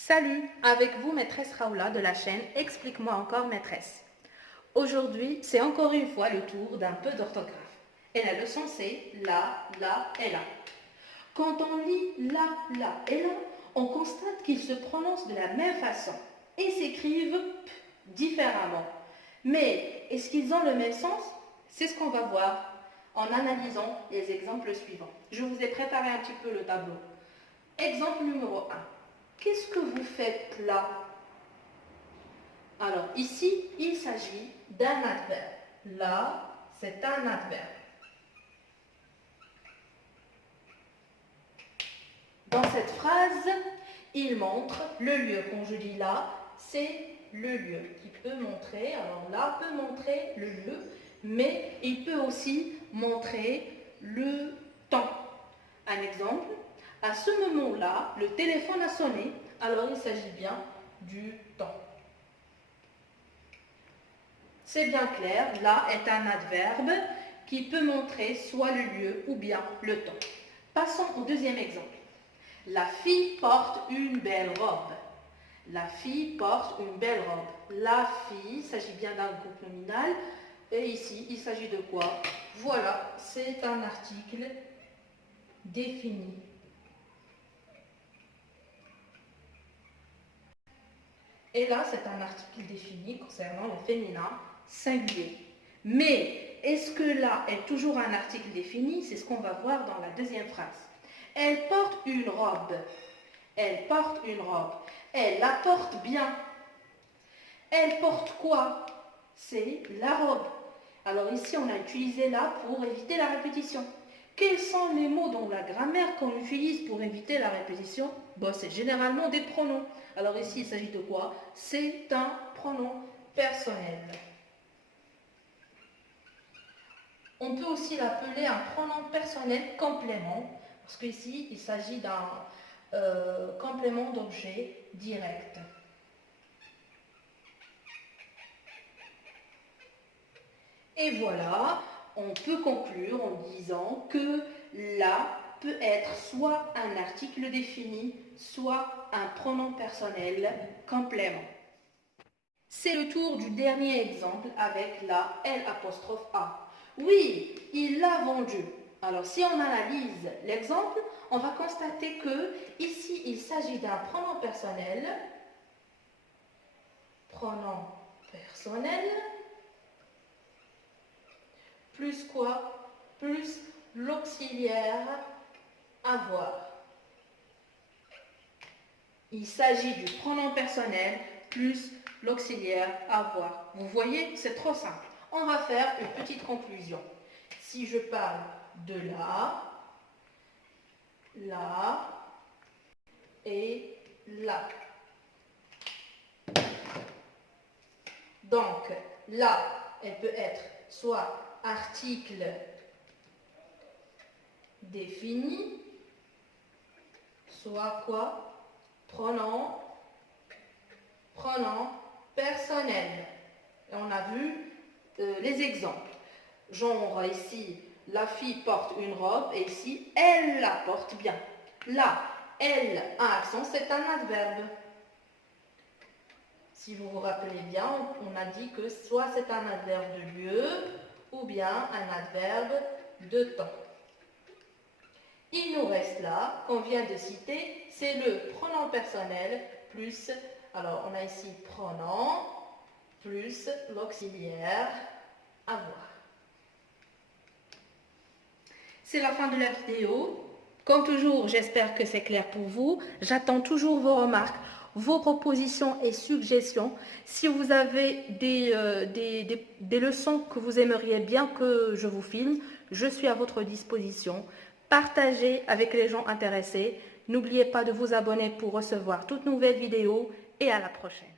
Salut, avec vous maîtresse Raoula de la chaîne Explique-moi encore maîtresse. Aujourd'hui, c'est encore une fois le tour d'un peu d'orthographe. Et la leçon c'est la et la. Quand on lit la et la, on constate qu'ils se prononcent de la même façon et s'écrivent différemment. Mais est-ce qu'ils ont le même sens? C'est ce qu'on va voir en analysant les exemples suivants. Je vous ai préparé un petit peu le tableau. Exemple numéro 1. Qu'est-ce que vous faites là? Alors ici, il s'agit d'un adverbe. Là, c'est un adverbe. Dans cette phrase, il montre le lieu. Quand je dis là, c'est le lieu qui peut montrer. Alors là, peut montrer le lieu, mais il peut aussi montrer le temps. Un exemple, à ce moment-là, le téléphone a sonné, alors il s'agit bien du temps. C'est bien clair, là est un adverbe qui peut montrer soit le lieu ou bien le temps. Passons au deuxième exemple. La fille porte une belle robe. La fille porte une belle robe. La fille, il s'agit bien d'un groupe nominal. Et ici, il s'agit de quoi? Voilà, c'est un article défini. Et là, c'est un article défini concernant le féminin singulier. Mais est-ce que là est toujours un article défini? C'est ce qu'on va voir dans la deuxième phrase. Elle porte une robe. Elle porte une robe. Elle la porte bien. Elle porte quoi? C'est la robe. Alors ici, on a utilisé là pour éviter la répétition. Quels sont les mots dans la grammaire qu'on utilise pour éviter la répétition? Bon, c'est généralement des pronoms. Alors ici, il s'agit de quoi? C'est un pronom personnel. On peut aussi l'appeler un pronom personnel complément, parce qu'ici, il s'agit d'un complément d'objet direct. Et voilà, on peut conclure en disant que la peut être soit un article défini, soit un pronom personnel complément. C'est le tour du dernier exemple avec la L''A. Oui, il l'a vendu. Alors si on analyse l'exemple, on va constater que ici il s'agit d'un pronom personnel. Pronom personnel. Plus quoi? Plus l'auxiliaire avoir. Il s'agit du pronom personnel plus l'auxiliaire avoir. Vous voyez, c'est trop simple. On va faire une petite conclusion. Si je parle de là et là. Donc, là, elle peut être soit article défini, soit quoi? Pronom personnel. Et on a vu les exemples. Genre ici, la fille porte une robe et ici, elle la porte bien. Là, elle, un accent, c'est un adverbe. Si vous vous rappelez bien, on a dit que soit c'est un adverbe de lieu ou bien un adverbe de temps. Il nous reste là, qu'on vient de citer, c'est le pronom personnel plus, alors on a ici pronom plus l'auxiliaire avoir. C'est la fin de la vidéo. Comme toujours, j'espère que c'est clair pour vous. J'attends toujours vos remarques, vos propositions et suggestions. Si vous avez des leçons que vous aimeriez bien que je vous filme, je suis à votre disposition. Partagez avec les gens intéressés. N'oubliez pas de vous abonner pour recevoir toutes nouvelles vidéos et à la prochaine.